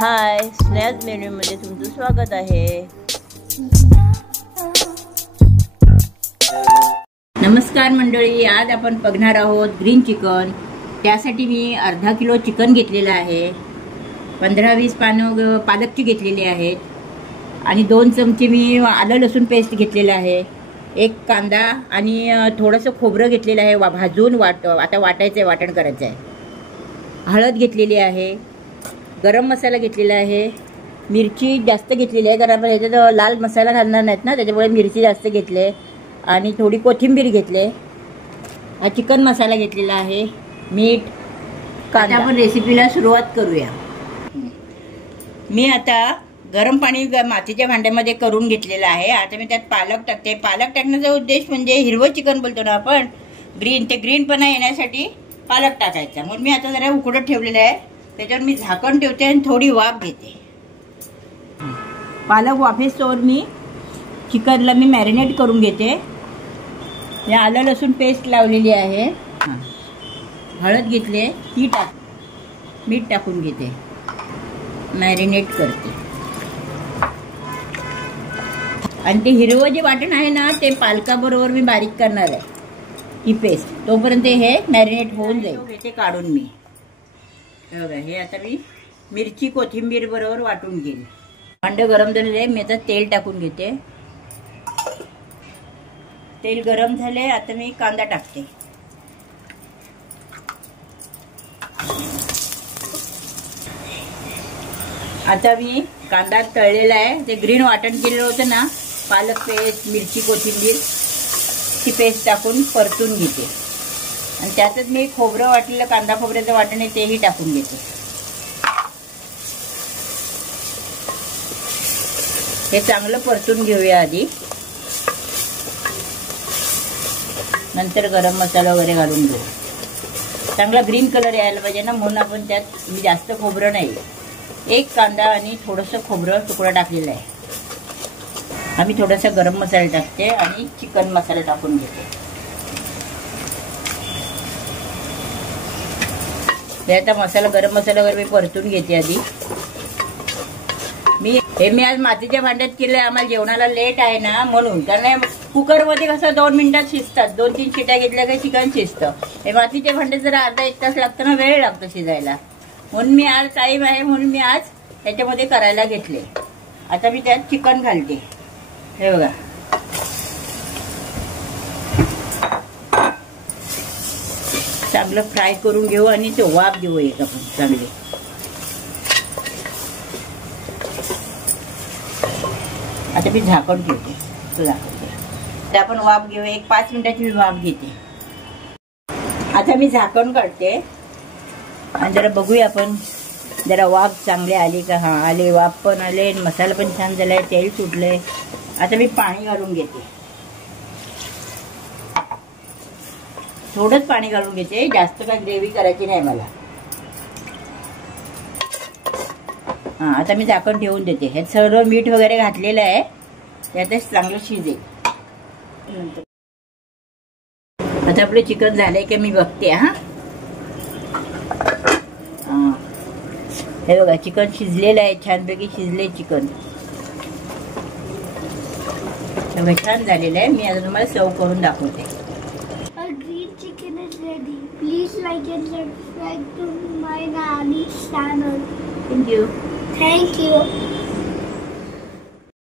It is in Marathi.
हाय, स्नॅक्स मेन्यूमध्ये तुमचं स्वागत आहे. नमस्कार मंडळी, आज आपण बघणार आहोत ग्रीन चिकन. त्यासाठी मी अर्धा किलो चिकन घेतलेलं आहे. 15-20 पानं पालकची घेतलेली आहेत आणि 2 चमचे मी आलं लसूण पेस्ट घेतलेलं आहे. 1 कांदा आणि थोडंसं खोबरं घेतलेलं आहे भाजून आता वाटायचं आहे, वाटण करायचं आहे. हळद घेतलेली आहे. गरम मसाला घेतलेला आहे. मिरची जास्त घेतलेली आहे कारण आपण ह्याच्यात लाल मसाला घालणार नाहीत ना, त्याच्यामुळे मिरची जास्त घेतले आणि थोडी कोथिंबीर घेतले. हा चिकन मसाला घेतलेला आहे. मीठ, कांदा. आपण रेसिपीला सुरुवात करूया. मी आता गरम पाणी मातीच्या भांड्यामध्ये करून घेतलेलं आहे. आता मी त्यात पालक टाकते. पालक टाकण्याचा उद्देश म्हणजे हिरवं चिकन बोलतो ना आपण, ग्रीन, ते ग्रीनपणा येण्यासाठी पालक टाकायचा. म्हणून मी आता जरा उकडत ठेवलेलं आहे. त्याच्यावर मी झाकण ठेवते आणि थोडी वाफ घेते. पालक वाफेस्तोवर मी चिकनला मॅरिनेट करून घेते. हे आलं लसूण पेस्ट लावलेली आहे. हळद घेतले, ती मीठ टाकून घेते, मॅरिनेट करते. आणि ते हिरवं जे वाटण आहे ना, ते पालकाबरोबर मी बारीक करणार आहे, ही पेस्ट. तोपर्यंत हे मॅरिनेट होऊन जाईल. ते काढून मी हे आता मी मिरची कोथिंबीर बरोबर वाटून घेईन. भांडं गरम झालेलं आहे. मी आता तेल टाकून घेते. तेल गरम झाले. आता मी कांदा टाकते. आता मी कांदा तळलेला आहे. ते ग्रीन वाटण केलेलं होतं ना, पालक पेस्ट, मिरची कोथिंबीर, ती पेस्ट टाकून परतून घेते. आणि त्यातच मी खोबरं वाटलेलं, कांदा खोबऱ्याचं वाटण आहे, तेही टाकून घेते. हे चांगलं परतून घेऊया आधी, नंतर गरम मसाला वगैरे घालून घेऊ. चांगला ग्रीन कलर यायला पाहिजे ना, म्हणून आपण त्यात मी जास्त खोबरं नाही, 1 कांदा आणि थोडंसं खोबरं तुकडा टाकलेला आहे. आम्ही थोडासा गरम मसाला टाकते आणि चिकन मसाला टाकून घेते. हे आता मसाला, गरम मसाला वगैरे मी परतून घेते आधी. मी आज मातीच्या भांड्यात केलं. आम्हाला जेवणाला लेट आहे ना, म्हणून. कारण कुकरमध्ये कसं 2 मिनिटात शिजतात, 2-3 शिट्या घेतल्या काही चिकन शिजतं. हे मातीच्या भांड्यात जरा अर्धा-1 तास लागतं ना, वेळ लागतो शिजायला. म्हणून मी आज टाईम आहे म्हणून मी आज त्याच्यामध्ये करायला घेतले. आता मी त्यात चिकन घालते. हे बघा, चांगलं फ्राय करून घेऊ आणि तो वाफ घेऊ एक आपण चांगली. आता मी झाकण ठेवते. आता आपण वाफ घेऊ. 1-5 मिनिटाची मी वाफ घेते. आता मी झाकण काढते आणि जरा बघूया आपण, जरा वाफ चांगले आली का. हा, आले, वाफ पण आले, मसाला पण छान झालाय, तेल सुटलंय. आता मी पाणी घालून घेते. थोडंच पाणी घालून घेते, जास्त काही ग्रेव्ही करायची नाही मला. हा, आता मी झाकण ठेवून देते. हे सर्व मीठ वगैरे घातलेलं आहे, त्यातच चांगलं शिजेल. आता आपलं चिकन झालंय का मी बघते. हा, हे बघा, चिकन शिजलेलं आहे, छानपैकी शिजले चिकन. सगळं छान झालेलं आहे. मी आता तुम्हाला सर्व करून दाखवते. Chicken is ready. Please like and subscribe to my Nani's channel. Thank you. Thank you.